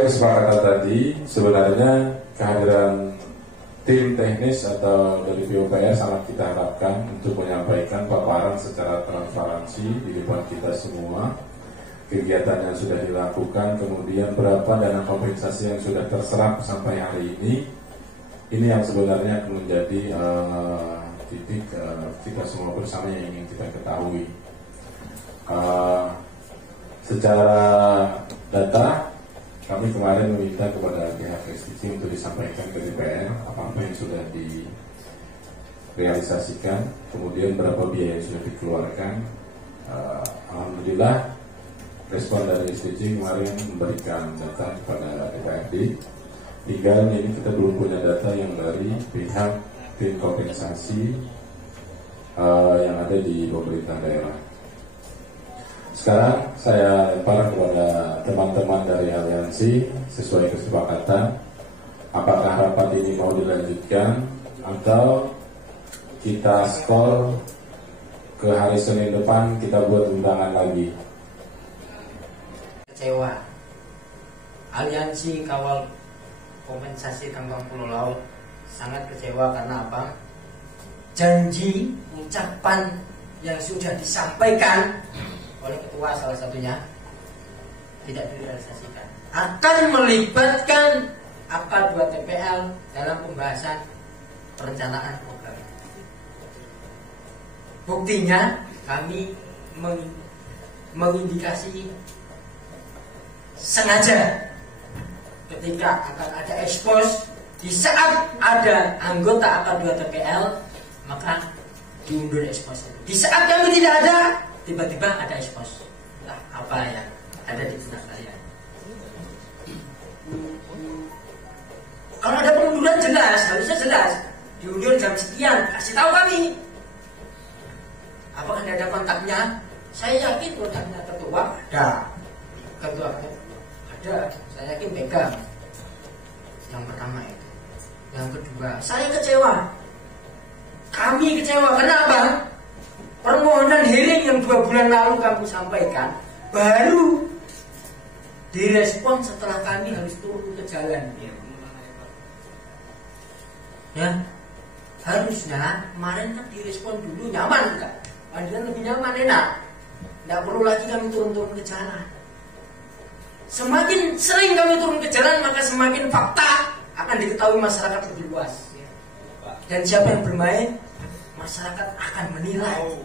Kesepakatan tadi sebenarnya kehadiran tim teknis atau dari PUPR sangat kita harapkan untuk menyampaikan paparan secara transparansi di depan kita semua, kegiatan yang sudah dilakukan, kemudian berapa dana kompensasi yang sudah terserap sampai hari ini yang sebenarnya akan menjadi titik kita semua bersama yang ingin kita ketahui. Secara data, kami kemarin meminta kepada pihak STC untuk disampaikan ke DPR apa-apa yang sudah direalisasikan, kemudian berapa biaya yang sudah dikeluarkan. Alhamdulillah respon dari STC kemarin memberikan data kepada DPRD. Tinggal ini kita belum punya data yang dari pihak tim kompensasi yang ada di pemerintah daerah. Sekarang saya lempar kepada teman-teman dari aliansi sesuai kesepakatan, apakah rapat ini mau dilanjutkan atau kita skor ke hari Senin depan, kita buat undangan lagi. Kecewa. Aliansi Kawal Kompensasi Tambang Pulau Laut sangat kecewa karena apa? Janji ucapan yang sudah disampaikan oleh ketua salah satunya tidak direalisasikan. Akan melibatkan AK 2 TPL dalam pembahasan perencanaan program. Buktinya kami mengindikasi sengaja ketika akan ada ekspos, di saat ada anggota AK 2 TPL maka diundur ekspos itu. Di saat kami tidak ada, tiba-tiba ada ekspos. Nah, apa yang ada di benak kalian? Kalau ada pengunduran jelas, harusnya jelas. Diundur jam sekian, kasih tahu kami. Apakah ada kontaknya? Saya yakin kontaknya ketua ada. Ketua ada, saya yakin pegang. Yang pertama itu. Yang kedua, saya kecewa. Kami kecewa, kenapa? Permohonan hearing yang 2 bulan lalu kami sampaikan baru direspon setelah kami harus turun ke jalan. Ya, harusnya kemarin kan direspon dulu, nyaman enggak? Panggilan lebih nyaman, enak. Enggak perlu lagi kami turun-turun ke jalan. Semakin sering kami turun ke jalan, maka semakin fakta akan diketahui masyarakat lebih luas. Dan siapa yang bermain, masyarakat akan menilai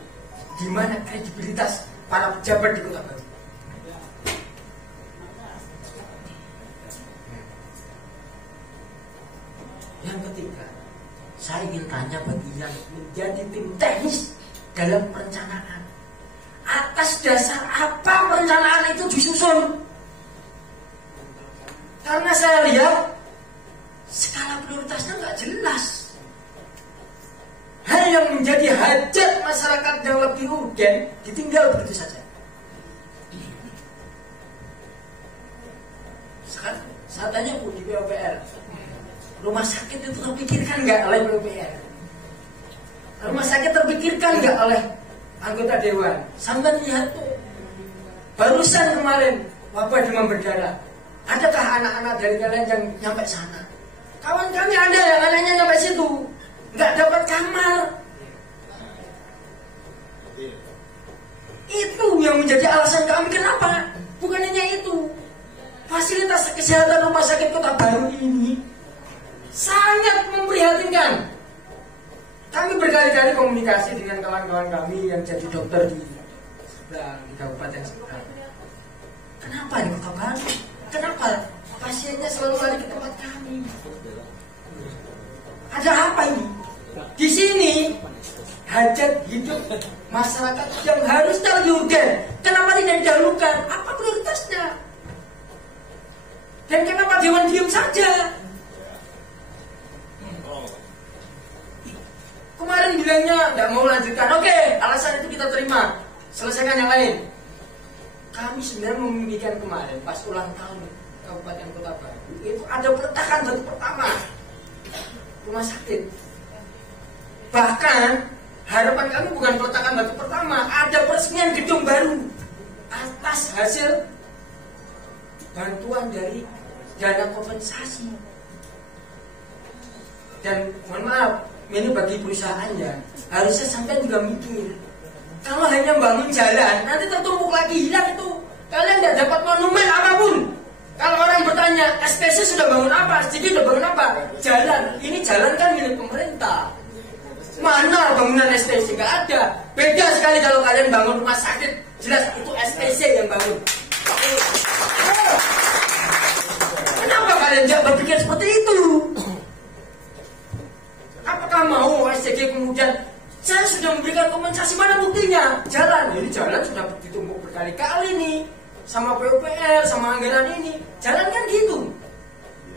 di mana kredibilitas para pejabat di Kota Batu. Yang ketiga, saya ingin tanya bagi yang menjadi tim teknis dalam perencanaan, atas dasar apa perencanaan itu disusun? Karena saya lihat skala prioritasnya nggak jelas. Hal yang menjadi hajat masyarakat yang lebih urgen ditinggal begitu saja. Sekarang saya tanya Bu di PUPR, rumah sakit itu terpikirkan nggak oleh PUPR? Rumah sakit terpikirkan nggak oleh anggota dewan? Sampai lihat barusan kemarin wabah demam berdarah. Adakah anak-anak dari kalian yang nyampe sana? Kawan kami ada yang anaknya nyampe situ, nggak dapat kamar. Itu yang menjadi alasan kami kenapa. Bukan hanya itu, fasilitas kesehatan rumah sakit Kota Baru ini sangat memprihatinkan. Kami berkali-kali komunikasi dengan kawan-kawan kami yang jadi dokter di kabupaten seberang. Kenapa di Kota Baru? Kenapa pasiennya selalu lari ke tempat kami? Ada apa ini? Di sini hajat hidup masyarakat yang harusnya lebih urgen, kenapa tidak didahulukan? Apa prioritasnya? Dan kenapa dewan diam saja? Kemarin bilangnya tidak mau lanjutkan. Oke, alasan itu kita terima. Selesaikan yang lain. Kami sebenarnya memimpikan kemarin pas ulang tahun Kabupaten Kota Baru itu ada peletakan batu pertama rumah sakit. Bahkan harapan kami bukan peletakan batu pertama, ada peresmian gedung baru atas hasil bantuan dari dana kompensasi. Dan mohon maaf, ini bagi perusahaan ya, harusnya sampai juga mikir. Kalau hanya bangun jalan, nanti tertumpuk lagi, hilang itu. Kalian tidak dapat monumen apapun. Kalau orang bertanya, STC sudah bangun apa? STC sudah bangun apa? Jalan. Ini jalan kan milik pemerintah. Mana bangunan STC? Gak ada. Beda sekali kalau kalian bangun rumah sakit. Jelas itu STC yang bangun. Kenapa kalian tidak berpikir seperti itu? Apakah mau SCG kemudian saya sudah memberikan kompensasi, mana buktinya? Jalan, ini jalan sudah ditumpuk berkali-kali nih sama PUPR, sama anggaran ini. Jalan kan gitu.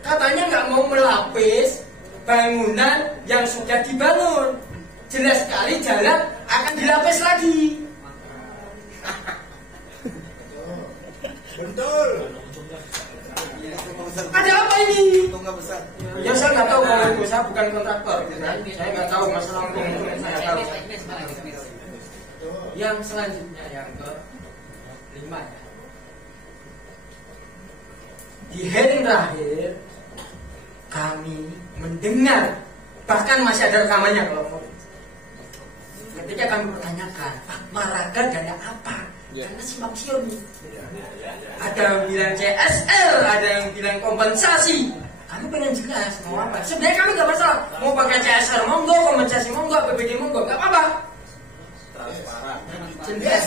Katanya nggak mau melapis bangunan yang sudah dibangun. Jelas sekali jalan akan dilapis lagi. Betul. Ada apa ini? Tunggal besar. Ya saya nggak tahu kalau itu, saya bukan kontraktor. Saya nggak tahu masalah untung saya tahu. Yang selanjutnya yang ke-5 ya. Di hari terakhir kami mendengar, bahkan masih ada rekamannya kalau mau. Ketika kami pertanyakan, Pak Maraga dana apa? Karena simpang siur nih. Ada yang bilang CSR, ada yang bilang kompensasi. Kami pengen jelas mau apa. Sebenarnya kami nggak masalah. Mau pakai CSR monggo, kompensasi monggo, APBD monggo, nggak apa-apa. Transparan. Jelas.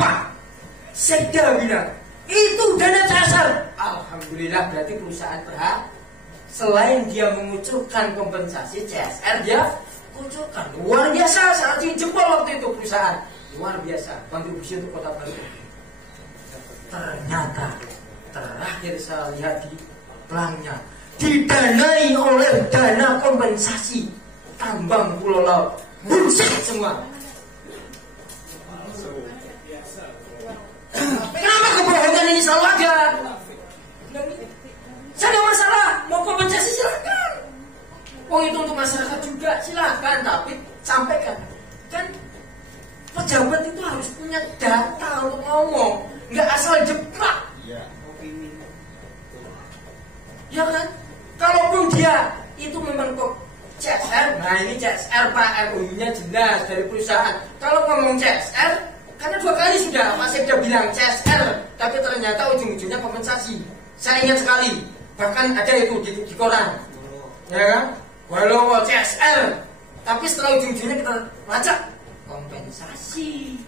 Pak Sekda bilang itu dana CSR. Alhamdulillah berarti perusahaan berhak. Selain dia mengucurkan kompensasi CSR, dia kucurkan. Luar biasa, saat ini jempol waktu itu perusahaan. Luar biasa kontribusi untuk Kota Baru. Ternyata terakhir saya lihat di pelangnya didanai oleh dana kompensasi tambang Pulau Laut. Buset semua. Kenapa kebohongan ini selalu ada? Saya nggak masalah, mau kompensasi silakan. Oh itu untuk masyarakat juga silakan, tapi sampaikan. Kan pejabat itu harus punya data untuk ngomong, nggak asal jeplak. Ya kan? Kalaupun dia itu memang kok CSR, nah ini CSR Pak, MOU-nya jelas dari perusahaan. Kalau ngomong CSR, karena 2 kali sudah Pak Sekda bilang CSR, tapi ternyata ujung-ujungnya kompensasi. Saya ingat sekali, bahkan ada itu di koran, ya kan? Walau CSR, tapi setelah ujung-ujungnya kita baca kompensasi.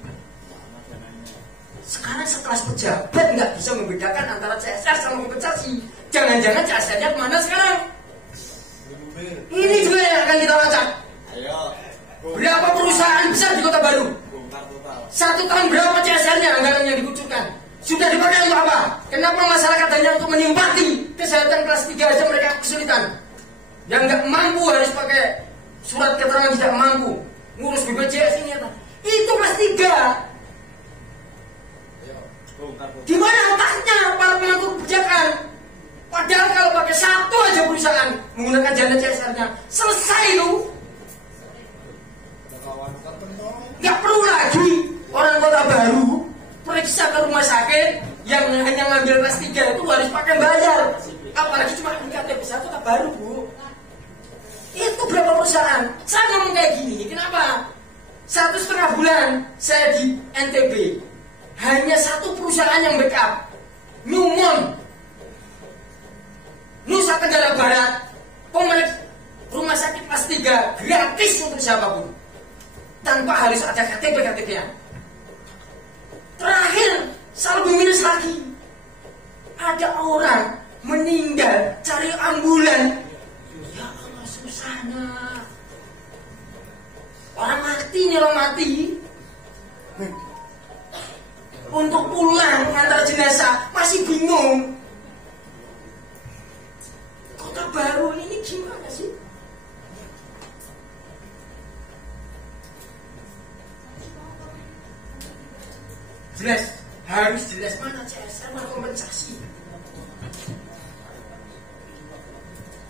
Sekarang sekelas pejabat nggak bisa membedakan antara CSR sama kompensasi. Jangan-jangan CSR-nya kemana sekarang? Ini juga yang akan kita lacak. Ayo. Berapa perusahaan besar di Kota Baru? Bongkar total. 1 tahun berapa CSR-nya anggaran yang dikucurkan? Sudah dipakai untuk apa? Kenapa masyarakat hanya untuk menikmati kesehatan kelas 3 aja mereka kesulitan? Yang nggak mampu harus pakai surat keterangan tidak mampu ngurus BPJS ini apa? Itu kelas 3. Di mana otaknya para pengatur kebijakan? Padahal kalau pakai 1 aja perusahaan menggunakan dana CSR-nya selesai itu. Nggak perlu lagi orang Kota Baru periksa ke rumah sakit yang hanya ngambil kelas 3 itu harus pakai bayar. Apalagi cuma KTP Kota Baru, Bu. Itu berapa perusahaan? Saya ngomong kayak gini, kenapa? 1,5 bulan saya di NTB, hanya 1 perusahaan yang backup, Newmont, Nusa Tenggara Barat, pemilik rumah sakit kelas 3 gratis untuk siapapun, tanpa harus ada KTP-KTP-an. Terakhir, saya lebih minus lagi, ada orang meninggal cari ambulan. Ya Allah, susahnya. Orang mati nih, orang mati. Untuk pulang antar jenazah masih bingung. Kota Baru ini gimana sih? Jelas, harus jelas mana CSR, mana kompensasi.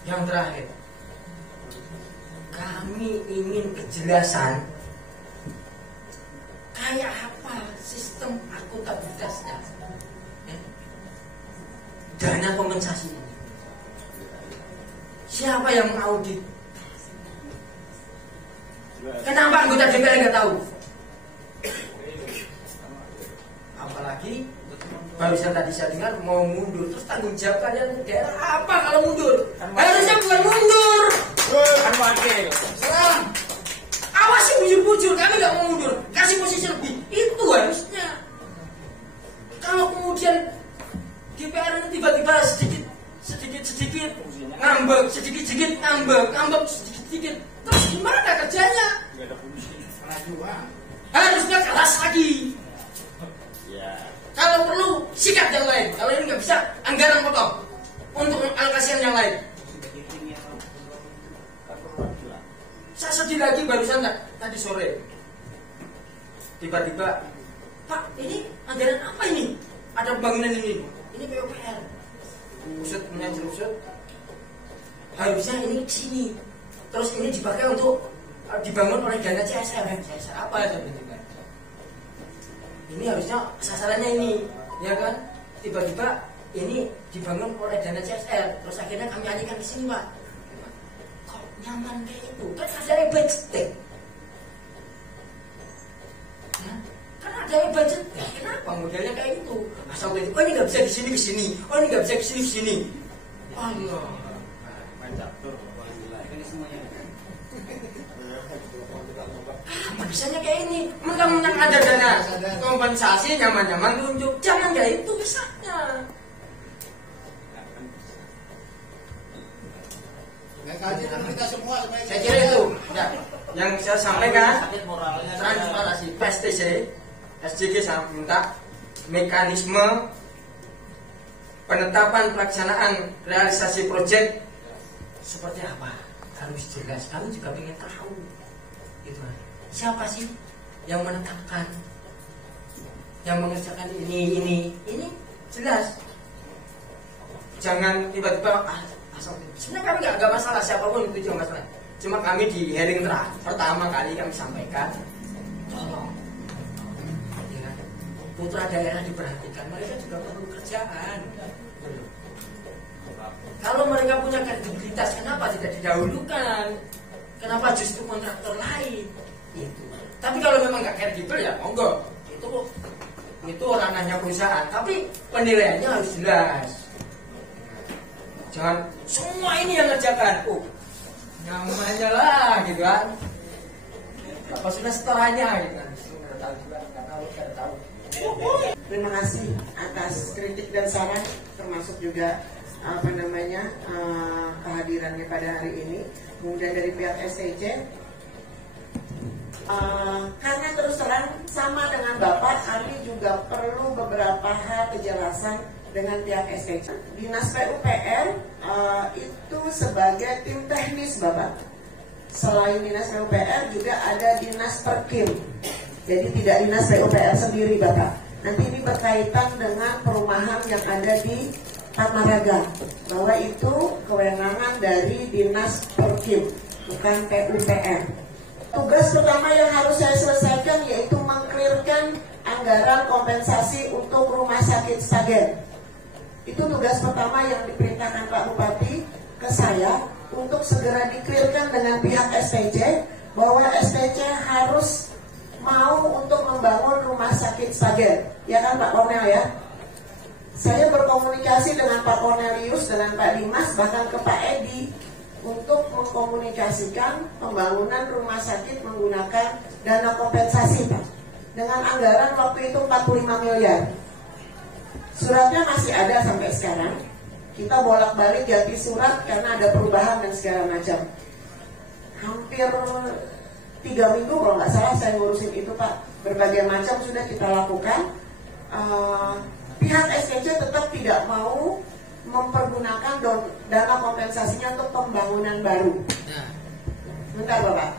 Yang terakhir, kami ingin kejelasan kayak apa sistem akuntabilitasnya. dana kompensasi. Siapa yang mengaudit? Kenapa anggota DPR nggak tahu? Apalagi barusan tadi saya dengar mau mundur, terus tanggung jawab kalian daerah apa kalau mundur? Harusnya bukan mundur, Kan wakil. salah. Awasi bujur-bujur, kami nggak mau mundur, kasih posisi lebih. Itu harusnya. Kalau kemudian DPR itu tiba-tiba sedikit ngambek, sedikit ngambek, sedikit, terus gimana kerjanya? Nggak ada fungsi. Harusnya keras lagi. Ya. Kalau perlu sikat yang lain. Kalau ini nggak bisa, anggaran potong untuk alokasian yang lain. Saya sedih lagi barusan tadi sore. Tiba-tiba, Pak, ini anggaran apa ini? Ada bangunan ini. Ini PUPR. Usut menyerusut. Harusnya ini ke sini. Terus ini dipakai untuk dibangun oleh dana CSR. CSR apa ya tiba-tiba? Ini harusnya sasarannya ini, ya kan? Tiba-tiba ini dibangun oleh dana CSR. Terus akhirnya kami alihkan ke sini, Pak. Kok nyaman kayak itu? Kan ada budget. Kan ada budget. Kenapa modelnya kayak itu? Asal itu, oh ini nggak bisa di sini ke sini. Oh ini nggak bisa ke sini ke sini. Allah. Bisanya kayak ini, mentang-mentang ada dana kompensasi nyaman-nyaman tunjuk, jangan kayak itu bisanya. Saya kira itu, ya, yang saya sampaikan transparansi PSTC, SJG saya minta mekanisme penetapan pelaksanaan realisasi proyek seperti apa harus jelas. Kami juga ingin tahu gitu. Siapa sih yang menetapkan, yang mengerjakan ini jelas. Jangan tiba-tiba asal. Sebenarnya kami nggak masalah siapapun itu juga masalah. Cuma kami di hearing pertama kali kami sampaikan, tolong ya, putra daerah diperhatikan. Mereka juga perlu kerjaan. Kalau mereka punya kredibilitas, kenapa tidak didahulukan? Kenapa justru kontraktor lain? Itu. Tapi kalau memang nggak kredibel ya monggo. Itu ranahnya perusahaan. Tapi penilaiannya harus jelas. Jangan semua ini yang ngerjakan. Namanya lah gitu kan. Apa sudah setelahnya gitu kan. Nggak tahu. Terima kasih atas kritik dan saran, termasuk juga kehadirannya pada hari ini. Kemudian dari pihak STC, karena terus terang sama dengan Bapak, kami juga perlu beberapa hal kejelasan dengan pihak STC. Dinas PUPR itu sebagai tim teknis, Bapak. Selain Dinas PUPR juga ada Dinas Perkim. Jadi tidak Dinas PUPR sendiri, Bapak. Nanti ini berkaitan dengan perumahan yang ada di Fatmaraga, bahwa itu kewenangan dari Dinas Perkim, bukan PUPR. Tugas pertama yang harus saya selesaikan yaitu mengklirkan anggaran kompensasi untuk rumah sakit Stagen. Itu tugas pertama yang diperintahkan Pak Bupati ke saya untuk segera diklirkan dengan pihak STC, bahwa STC harus mau untuk membangun rumah sakit Stagen. Ya kan Pak Kornel ya? Saya berkomunikasi dengan Pak Cornelius, dengan Pak Dimas, bahkan ke Pak Edi untuk mengkomunikasikan pembangunan rumah sakit menggunakan dana kompensasi, Pak. Dengan anggaran waktu itu 45 miliar. Suratnya masih ada sampai sekarang. Kita bolak-balik ganti surat karena ada perubahan dan segala macam. Hampir 3 minggu kalau nggak salah saya ngurusin itu, Pak. Berbagai macam sudah kita lakukan. Pihak STC tetap tidak mau mempergunakan dana kompensasinya untuk pembangunan baru. Bentar Bapak.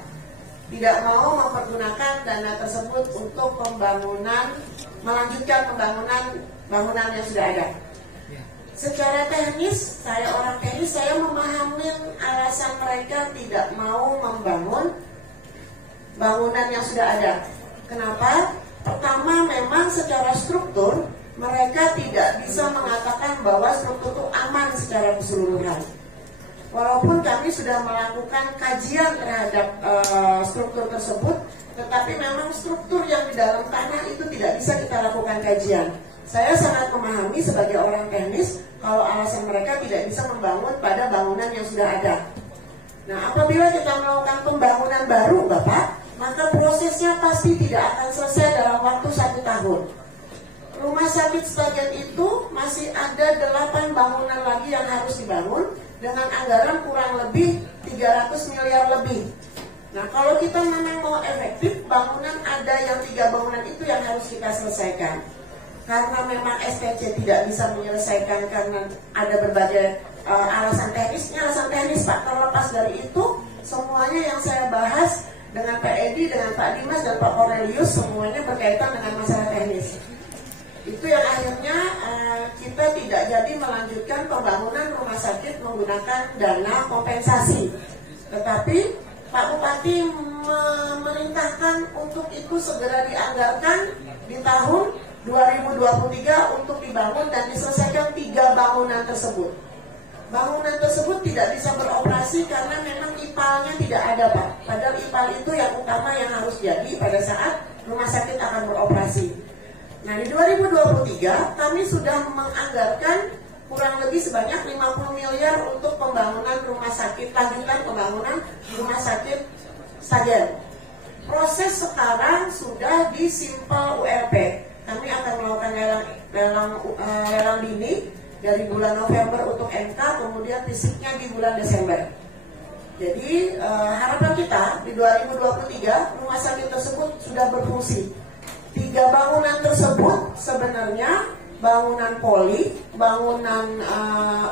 Tidak mau mempergunakan dana tersebut untuk melanjutkan bangunan yang sudah ada. Secara teknis, saya orang teknis, saya memahami alasan mereka tidak mau membangun bangunan yang sudah ada. Kenapa? Pertama, memang secara struktur mereka tidak bisa mengatakan bahwa struktur itu aman secara keseluruhan. Walaupun kami sudah melakukan kajian terhadap struktur tersebut, tetapi memang struktur yang di dalam tanah itu tidak bisa kita lakukan kajian. Saya sangat memahami sebagai orang teknis kalau alasan mereka tidak bisa membangun pada bangunan yang sudah ada. Nah, apabila kita melakukan pembangunan baru, Bapak, maka prosesnya pasti tidak akan selesai dalam waktu 1 tahun. Rumah sakit Stagen itu masih ada 8 bangunan lagi yang harus dibangun dengan anggaran kurang lebih 300 miliar lebih. Nah, kalau kita memang mau efektif, bangunan ada yang 3 bangunan itu yang harus kita selesaikan. Karena memang STC tidak bisa menyelesaikan karena ada berbagai alasan teknis Pak. Terlepas dari itu, semuanya yang saya bahas dengan Pak Edi, dengan Pak Dimas dan Pak Cornelius semuanya berkaitan dengan masalah teknis. Itu yang akhirnya kita tidak jadi melanjutkan pembangunan rumah sakit menggunakan dana kompensasi. Tetapi Pak Bupati memerintahkan untuk itu segera dianggarkan di tahun 2023 untuk dibangun dan diselesaikan 3 bangunan tersebut. Bangunan tersebut tidak bisa beroperasi karena memang IPAL-nya tidak ada, Pak. Padahal IPAL itu yang utama yang harus jadi pada saat rumah sakit akan beroperasi. Nah, di 2023 kami sudah menganggarkan kurang lebih sebanyak 50 miliar untuk pembangunan rumah sakit, lanjutan pembangunan rumah sakit Stagen. Proses sekarang sudah di Simpel URP. Kami akan melakukan lelang dini dari bulan November untuk MK, kemudian fisiknya di bulan Desember. Jadi harapan kita di 2023 rumah sakit tersebut sudah berfungsi. 3 bangunan tersebut sebenarnya bangunan poli, bangunan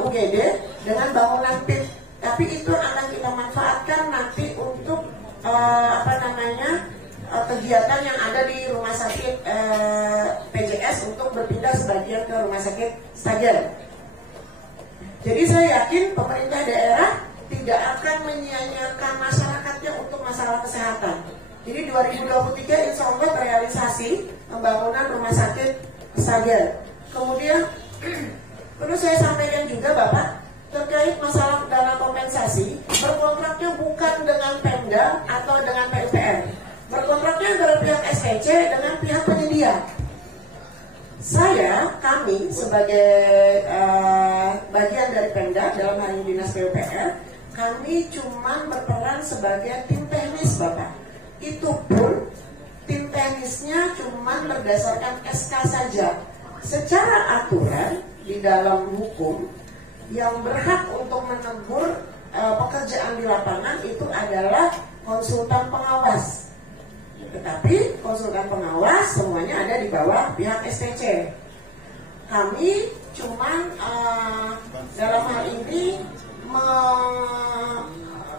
UGD dengan bangunan PIP. Tapi itu akan kita manfaatkan nanti untuk kegiatan yang ada di rumah sakit PJS untuk berpindah sebagian ke rumah sakit Stagen. Jadi saya yakin pemerintah daerah tidak akan menyia-nyiakan masyarakatnya untuk masalah kesehatan. Jadi 2023 insya Allah terrealisasi pembangunan rumah sakit Stagen. Kemudian perlu saya sampaikan juga Bapak, terkait masalah dana kompensasi, berkontraknya bukan dengan Pemda atau dengan PUPR. Berkontraknya antara pihak STC dengan pihak penyedia. Kami sebagai bagian dari Pemda dalam hal ini Dinas PUPR, kami cuma berperan sebagai tim teknis Bapak. Itu pun tim teknisnya cuma berdasarkan SK saja. Secara aturan di dalam hukum yang berhak untuk menegur pekerjaan di lapangan itu adalah konsultan pengawas. Tetapi konsultan pengawas semuanya ada di bawah pihak STC. Kami cuman dalam hal ini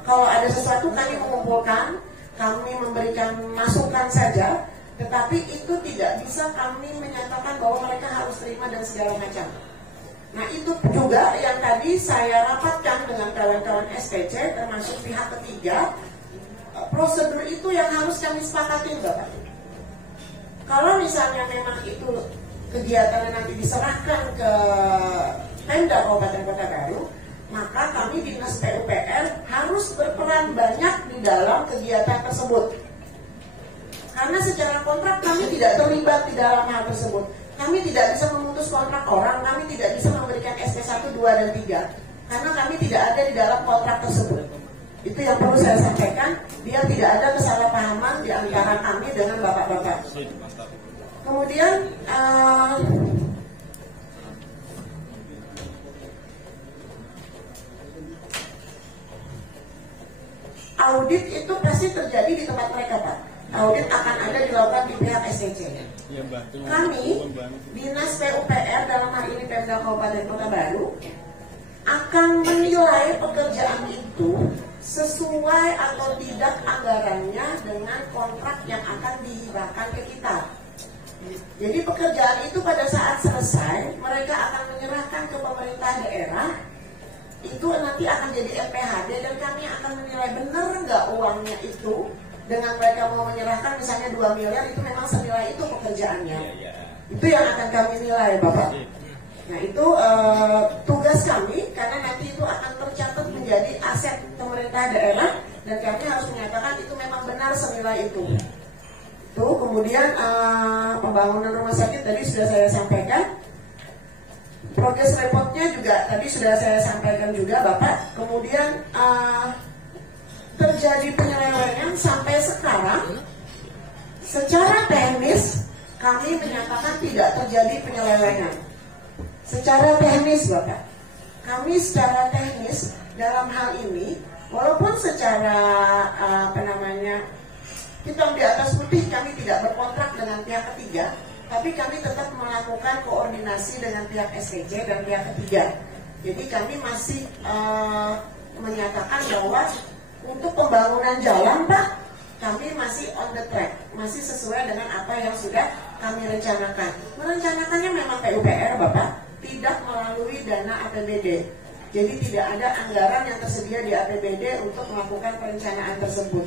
kalau ada sesuatu kami mengumpulkan, kami memberikan masukan saja, tetapi itu tidak bisa kami menyatakan bahwa mereka harus terima dan segala macam. Nah, itu juga yang tadi saya rapatkan dengan kawan-kawan STC termasuk pihak ketiga. Prosedur itu yang harus kami sepakati Bapak. Kalau misalnya memang itu kegiatan nanti diserahkan ke Pemda Kabupaten Kota Baru, maka kami Dinas PUPR harus berperan banyak di dalam kegiatan tersebut. Karena secara kontrak kami tidak terlibat di dalam hal tersebut. Kami tidak bisa memutus kontrak orang, kami tidak bisa memberikan SP 1, 2, dan 3. Karena kami tidak ada di dalam kontrak tersebut. Itu yang perlu saya sampaikan, biar tidak ada kesalahpahaman di antara kami dengan bapak-bapak. Kemudian audit itu pasti terjadi di tempat mereka Pak. Audit akan ada dilakukan di pihak STC. Kami Dinas PUPR dalam hal ini Pemda Kabupaten Kota Baru akan menilai pekerjaan itu sesuai atau tidak anggarannya dengan kontrak yang akan dihibahkan ke kita. Jadi pekerjaan itu pada saat selesai mereka akan menyerahkan ke pemerintah daerah. Itu nanti akan jadi LPHD dan kami akan menilai benar nggak uangnya itu dengan mereka mau menyerahkan misalnya 2 miliar itu memang senilai itu pekerjaannya. Itu yang akan kami nilai, Bapak. Nah, itu tugas kami, karena nanti itu akan tercatat menjadi aset pemerintah daerah, dan kami harus menyatakan itu memang benar senilai itu. Tuh, kemudian pembangunan rumah sakit tadi sudah saya sampaikan. Progres reportnya juga tadi sudah saya sampaikan juga, Bapak. Kemudian terjadi penyelewengan sampai sekarang. Secara teknis kami menyatakan tidak terjadi penyelewengan. Secara teknis, Bapak, kami secara teknis dalam hal ini, walaupun secara hitam di atas putih kami tidak berkontrak dengan pihak ketiga, tapi kami tetap melakukan koordinasi dengan pihak STC dan pihak ketiga. Jadi kami masih menyatakan bahwa untuk pembangunan jalan, Pak, kami masih on the track, masih sesuai dengan apa yang sudah kami rencanakan. Merencanakannya memang PUPR, Bapak, tidak melalui dana APBD. Jadi tidak ada anggaran yang tersedia di APBD untuk melakukan perencanaan tersebut.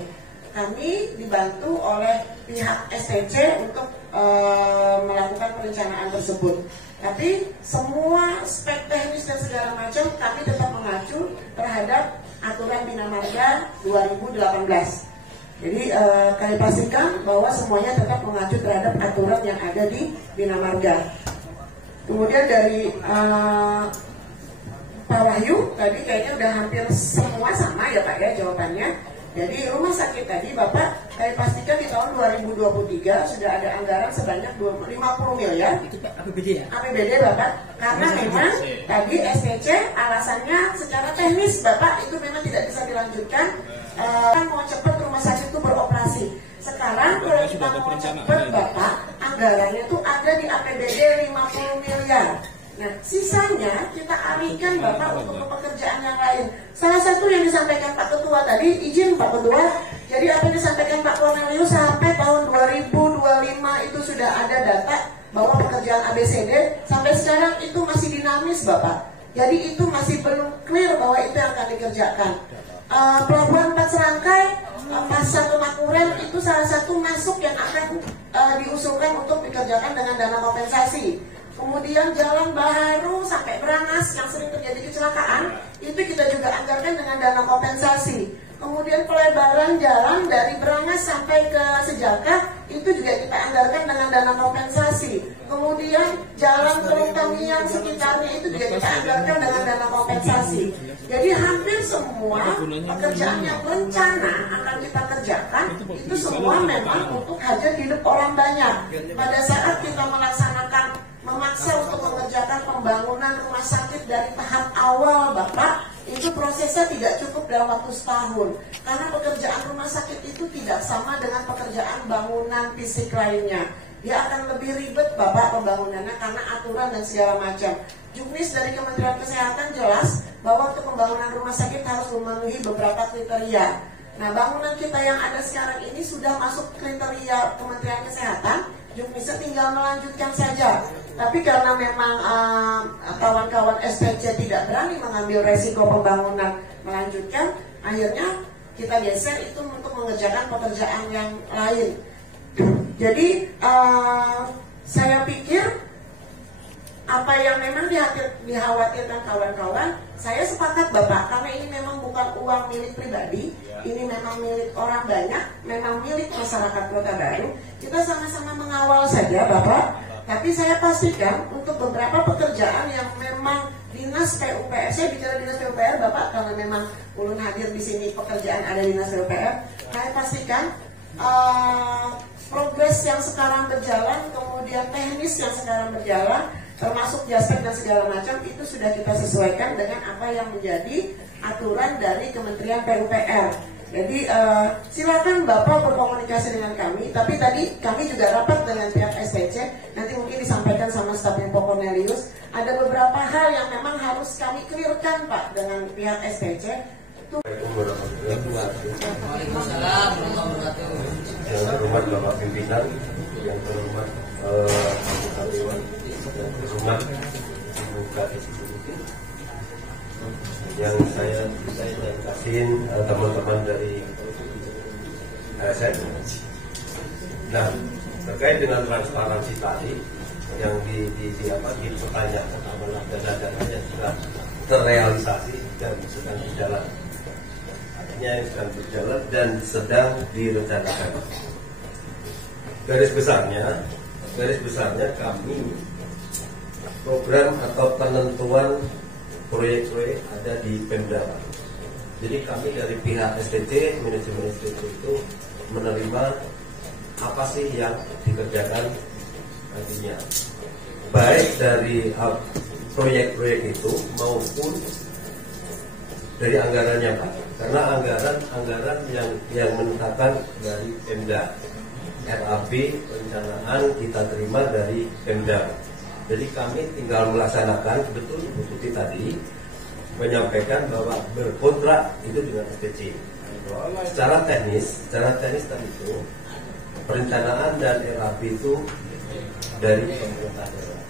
Kami dibantu oleh pihak STC untuk melakukan perencanaan tersebut. Tapi semua spek teknis dan segala macam kami tetap mengacu terhadap aturan Bina Marga 2018. Jadi kami pastikan bahwa semuanya tetap mengacu terhadap aturan yang ada di Bina Marga. Kemudian dari Pak Wahyu tadi kayaknya udah hampir semua sama ya Pak ya jawabannya. Jadi rumah sakit tadi Bapak, saya pastikan di tahun 2023 sudah ada anggaran sebanyak 50 miliar. Itu APBD ya? APBD Bapak, karena memang tadi STC alasannya secara teknis Bapak itu memang tidak bisa dilanjutkan. Mau cepat rumah sakit itu beroperasi. Sekarang kalau kita mau cepat Bapak, anggarannya itu ada di APBD 50 miliar. Nah, sisanya kita alihkan Bapak untuk pekerjaan yang lain. Salah satu yang disampaikan Pak Ketua tadi, izin Pak Ketua, jadi apa yang disampaikan Pak Cornelius sampai tahun 2025 itu sudah ada data bahwa pekerjaan ABCD sampai sekarang itu masih dinamis Bapak. Jadi itu masih belum clear bahwa itu yang akan dikerjakan. Pelabuhan 4 Serangkai, Pasar Kemakuren itu salah satu masuk yang akan diusulkan untuk dikerjakan dengan dana kompensasi. Kemudian Jalan Baharu sampai Berangas yang sering terjadi kecelakaan, itu kita juga anggarkan dengan dana kompensasi. Kemudian pelebaran jalan dari Berangas sampai ke Sejagat, itu juga kita anggarkan dengan dana kompensasi. Kemudian jalan Teluk Tamiang sekitarnya itu juga kita anggarkan dengan dana kompensasi. Jadi hampir semua pekerjaan yang rencana akan kita kerjakan, itu semua memang untuk hajat hidup orang banyak. Pada saat kita memaksa untuk mengerjakan pembangunan rumah sakit dari tahap awal Bapak, itu prosesnya tidak cukup dalam waktu setahun. Karena pekerjaan rumah sakit itu tidak sama dengan pekerjaan bangunan fisik lainnya. Dia akan lebih ribet Bapak pembangunannya karena aturan dan segala macam. Juknis dari Kementerian Kesehatan jelas bahwa untuk pembangunan rumah sakit harus memenuhi beberapa kriteria. Nah, bangunan kita yang ada sekarang ini sudah masuk kriteria Kementerian Kesehatan, Juknisnya tinggal melanjutkan saja. Tapi karena memang kawan-kawan SPC tidak berani mengambil resiko pembangunan melanjutkan, akhirnya kita geser itu untuk mengerjakan pekerjaan yang lain. Jadi saya pikir apa yang memang dikhawatirkan kawan-kawan, saya sepakat Bapak, karena ini memang bukan uang milik pribadi, ini memang milik orang banyak, memang milik masyarakat Kota Baru. Kita sama-sama mengawal saja Bapak. Tapi saya pastikan untuk beberapa pekerjaan yang memang Dinas PUPR, saya bicara Dinas PUPR Bapak, karena memang ulun hadir di sini pekerjaan ada Dinas PUPR, saya pastikan progres yang sekarang berjalan, kemudian teknis yang sekarang berjalan, termasuk jaspek dan segala macam, itu sudah kita sesuaikan dengan apa yang menjadi aturan dari Kementerian PUPR. Jadi silakan Bapak berkomunikasi dengan kami. Tapi tadi kami juga rapat dengan pihak STC. Nanti mungkin disampaikan sama stafnya Pak Cornelius. Ada beberapa hal yang memang harus kami clearkan Pak dengan pihak STC. Waalaikumsalam warahmatullahi wabarakatuh. Yang terhormat Bapak Pimpinan, yang terhormat Pak Dewan, Sunat, Buka yang saya dan kasihin teman-teman dari ASN. Nah, terkait dengan transparansi tadi, yang dipertanyakan adalah dana-dananya sudah terrealisasi dan sedang berjalan. Artinya yang sedang berjalan dan sedang direncanakan. Garis besarnya kami program atau penentuan proyek-proyek ada di Pemda. Jadi kami dari pihak STC, manajemen STC itu menerima apa sih yang dikerjakan nantinya, baik dari proyek-proyek itu maupun dari anggarannya, Pak. Karena anggaran yang menetapkan dari Pemda. RAB perencanaan kita terima dari Pemda. Jadi kami tinggal melaksanakan, betul Bu Tuti tadi menyampaikan bahwa berkontrak itu dengan STC. Secara teknis tadi itu perencanaan dan RAB itu dari pemerintah daerah.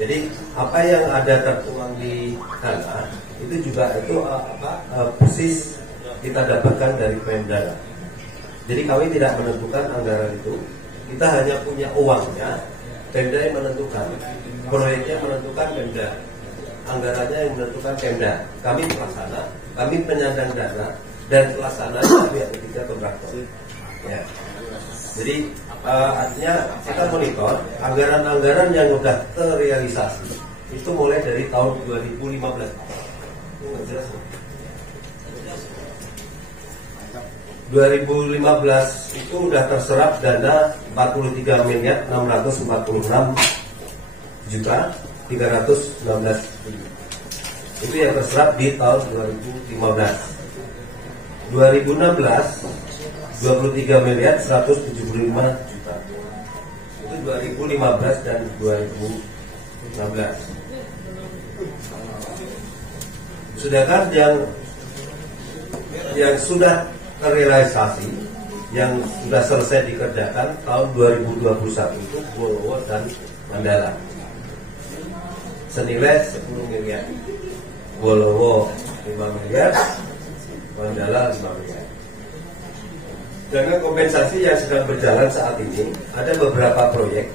Jadi apa yang ada tertuang di sana itu juga persis kita dapatkan dari Pemda. Jadi kami tidak menentukan anggaran itu, kita hanya punya uangnya, Pemda yang menentukan, proyeknya menentukan Pemda, anggarannya yang menentukan Pemda. Kami pelaksana, kami penyandang dana, dan pelaksananya pihak ketiga kontraktor. Ya. Jadi artinya kita monitor anggaran-anggaran yang sudah terrealisasi itu mulai dari tahun 2015. Itu nggak jelas. 2015 itu sudah terserap dana 43.646.316.000. Itu yang terserap di tahun 2015. 2016 23.175.000. Itu 2015 dan 2016. Sedangkan yang sudah terrealisasi, yang sudah selesai dikerjakan tahun 2021 itu Bolowo dan Mandala senilai 10 miliar. Bolowo 5 miliar, Mandala 5 miliar. Dengan kompensasi yang sedang berjalan saat ini, ada beberapa proyek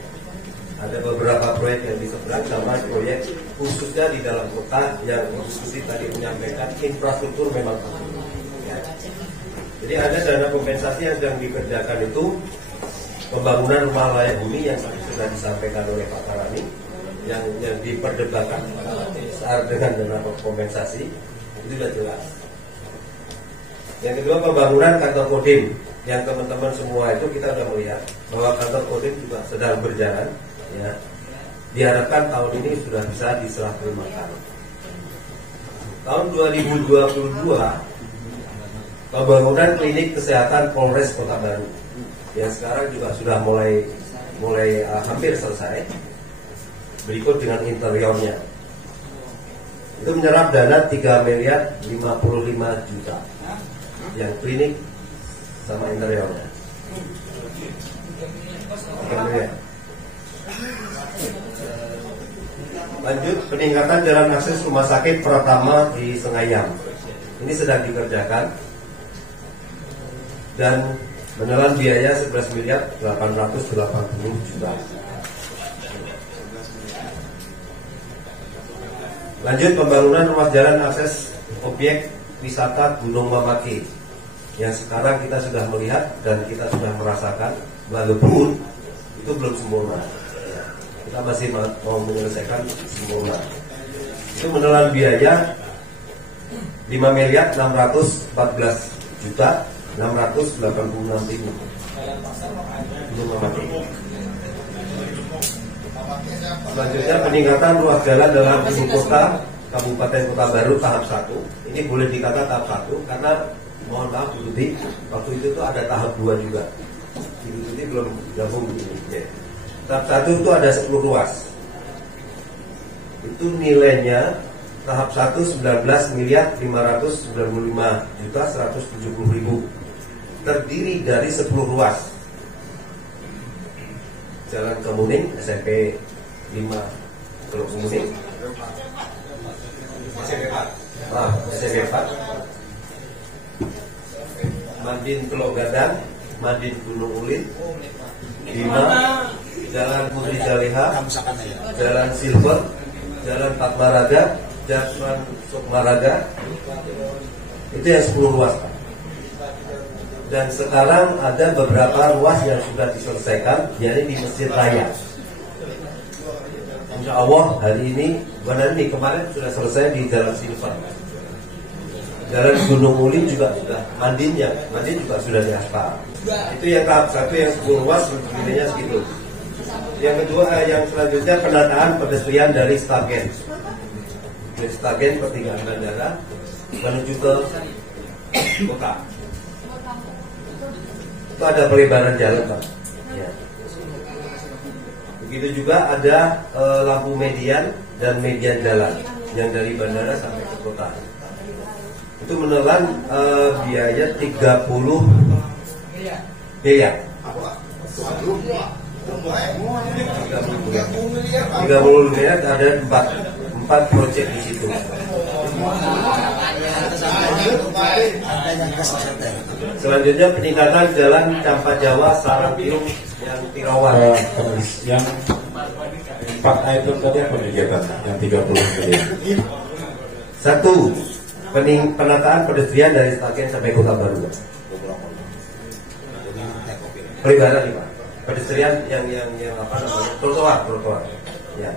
yang diseberang sama proyek khususnya di dalam kota yang khususnya tadi menyampaikan infrastruktur memang penting. Ya. Jadi ada dana kompensasi yang sedang dikerjakan itu pembangunan rumah layak huni yang sudah disampaikan oleh Pak Tarani yang diperdebatkan saat dengan dana kompensasi itu sudah jelas. Yang kedua pembangunan kantor Kodim yang teman-teman semua itu kita sudah melihat bahwa kantor Kodim juga sedang berjalan. Ya, diharapkan tahun ini sudah bisa diserah terimakan. Tahun 2022 pembangunan klinik kesehatan Polres Kota Baru yang sekarang juga sudah mulai hampir selesai. Berikut dengan interiornya itu menyerap dana 3.055.000.000 yang klinik sama interiornya. 3 miliar. Lanjut peningkatan jalan akses rumah sakit Pratama di Sengayam. Ini sedang dikerjakan dan menelan biaya 11.880.000.000. Lanjut pembangunan ruas jalan akses objek wisata Gunung Mamaki yang sekarang kita sudah melihat dan kita sudah merasakan walaupun itu belum sempurna. Kita masih mau menyelesaikan sempurna. Itu menelan biaya 5.614.686.000. Selanjutnya peningkatan ruas jalan dalam ibu kota Kabupaten Kota Baru tahap 1. Ini boleh dikata tahap 1 karena mohon maaf Bu Tuti, waktu itu tuh ada tahap 2 juga. Ibu Tuti belum gabung begini. Ya. Tahap 1 itu ada 10 ruas. Itu nilainya tahap 1 19.595.170.000. Terdiri dari 10 ruas. Jalan Kemuning SMP 5 Teluk Kemuning. SMP 4. Mandin Teluk Gadang, Mandin Gunung Ulin, 5 Jalan Putri Jaleha, Jalan Silver, Jalan Fatmaraga, Jalan Sukmaraga. Itu yang 10 ruas, Pak. Dan sekarang ada beberapa ruas yang sudah diselesaikan, yakni di Masjid Raya. Insya Allah hari ini, kemarin sudah selesai di Jalan Silver. Jalan Gunung Ulin juga sudah, Mandin juga sudah diaspal. Itu yang tahap 1 yang 10 ruas, nilainya segitu. Yang kedua, yang selanjutnya penataan pedestrian dari Stagen. Dari Stagen pertigaan bandara menuju ke kota. Itu ada pelebaran jalan, Pak. Ya. Begitu juga ada lampu median dan median jalan yang dari bandara sampai ke kota. Itu menelan biaya 30 miliar. 30 miliar, ada 4 proyek di situ. Selanjutnya peningkatan jalan Campa Jawa Sarangpiung yang Tirawan. Yang 4 item tadi apa kegiatan yang 30 miliar? 1. Penataan pedestrian dari Stagen sampai Kota Baru. Pelebaran nih, Pak. Pedestrian yang apa namanya? Trotoar. Ya.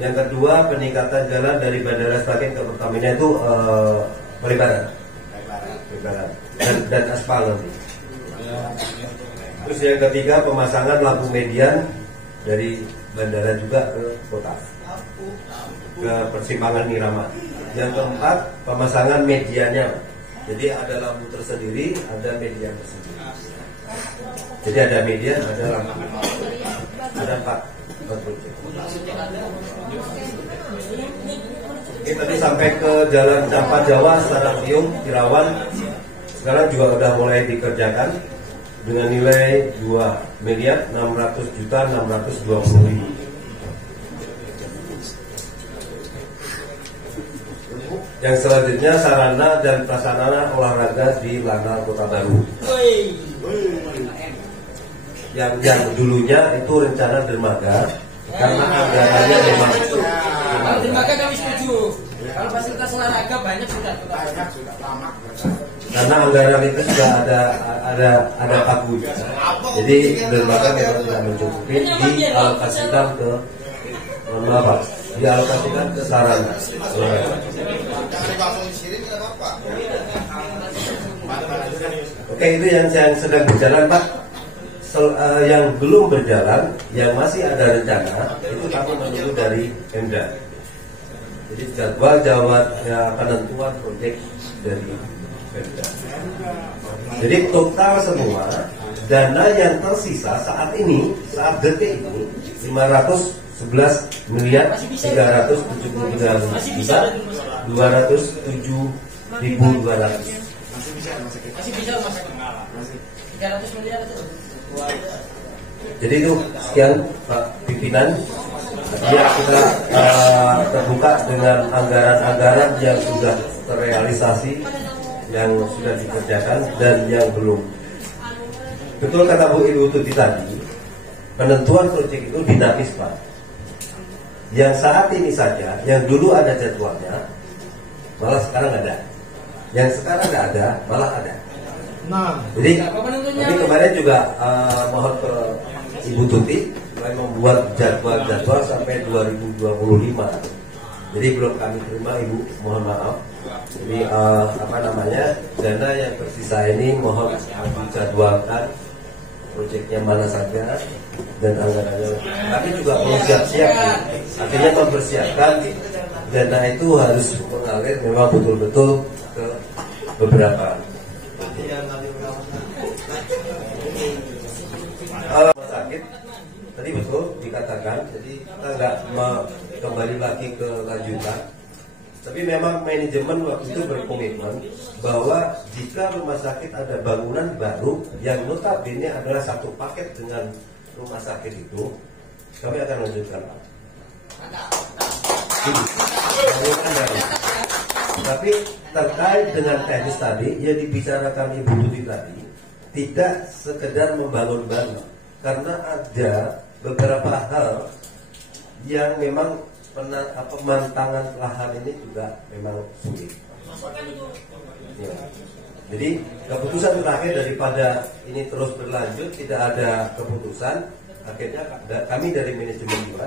Yang kedua, peningkatan jalan dari Bandara Stagen ke Pertamina itu pelebaran. Dan aspal nanti. Terus yang ketiga, pemasangan lampu median dari bandara juga ke kota, ke persimpangan Nirama. Yang keempat, pemasangan mediannya. Jadi ada lampu tersendiri, ada median tersendiri. Jadi ada median, ada lampu. Ada 4 proyek. Oke, tadi sampai ke Jalan Campa Jawa Sarangpiung Tirawan. Sekarang juga sudah mulai dikerjakan dengan nilai 2.600.620.000. Yang selanjutnya sarana dan prasarana olahraga di Lanal Kota Baru. Yang dulunya itu rencana dermaga, karena anggarannya memang dermaga kami setuju. Kalau fasilitas olahraga banyak sudah lama. Karena anggaran itu sudah ada pagu. Jadi dermaga memang tidak mencukupi, dialokasikan ke sarana. Oke, itu yang sedang berjalan, Pak. Yang belum berjalan, yang masih ada rencana, itu kami menunggu dari Pemda. Jadi jadwal penentuan proyek dari Pemda. Jadi total semua dana yang tersisa saat detik ini 511.373.207.200. Masih bisa, Mas. 300 miliar itu. Jadi itu sekian Pak Pimpinan. Ya, kita terbuka dengan anggaran-anggaran yang sudah terrealisasi, yang sudah dikerjakan dan yang belum. Betul kata Bu Ibu Tuti tadi, penentuan proyek itu dinamis, Pak. Yang saat ini saja, yang dulu ada jadwalnya, malah sekarang ada. Yang sekarang nggak ada, malah ada. Jadi kemarin juga mohon ke Ibu Tuti mulai membuat jadwal sampai 2025. Jadi belum kami terima, Ibu, mohon maaf. Jadi dana yang tersisa ini mohon dijadwalkan proyeknya mana saja dan anggarannya. Kami juga perlu siap-siap, artinya mempersiapkan dana itu harus mengalir memang betul-betul ke beberapa rumah sakit. Tadi betul dikatakan, jadi kita nggak kembali lagi ke lanjutan. Tapi memang manajemen waktu itu berkomitmen bahwa jika rumah sakit ada bangunan baru yang notabene adalah satu paket dengan rumah sakit itu, kami akan lanjutkan. Tapi terkait dengan teknis tadi yang dibicarakan Ibu Tuti tadi, tidak sekedar membangun baru, karena ada beberapa hal yang memang pemantangan lahan ini juga memang sulit. Ya. Jadi keputusan terakhir daripada ini terus berlanjut, tidak ada keputusan, akhirnya kami dari manajemen juga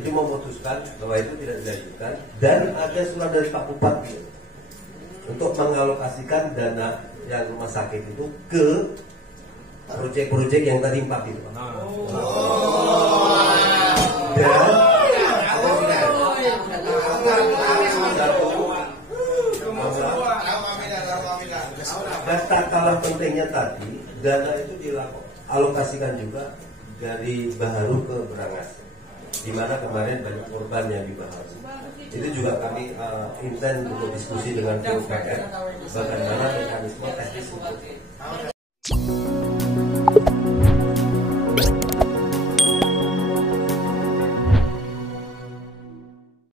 jadi memutuskan bahwa itu tidak dilanjutkan, dan ada surat dari Pak Bupati untuk mengalokasikan dana yang rumah sakit itu ke proyek-proyek yang tadi 4 itu. Dan tak kalah pentingnya tadi, dana itu dialokasikan juga dari Baharu ke Berangas, di mana kemarin banyak korban yang di Baharu. Itu juga kami intens untuk diskusi dengan PUPR bagaimana mekanisme teknis untuk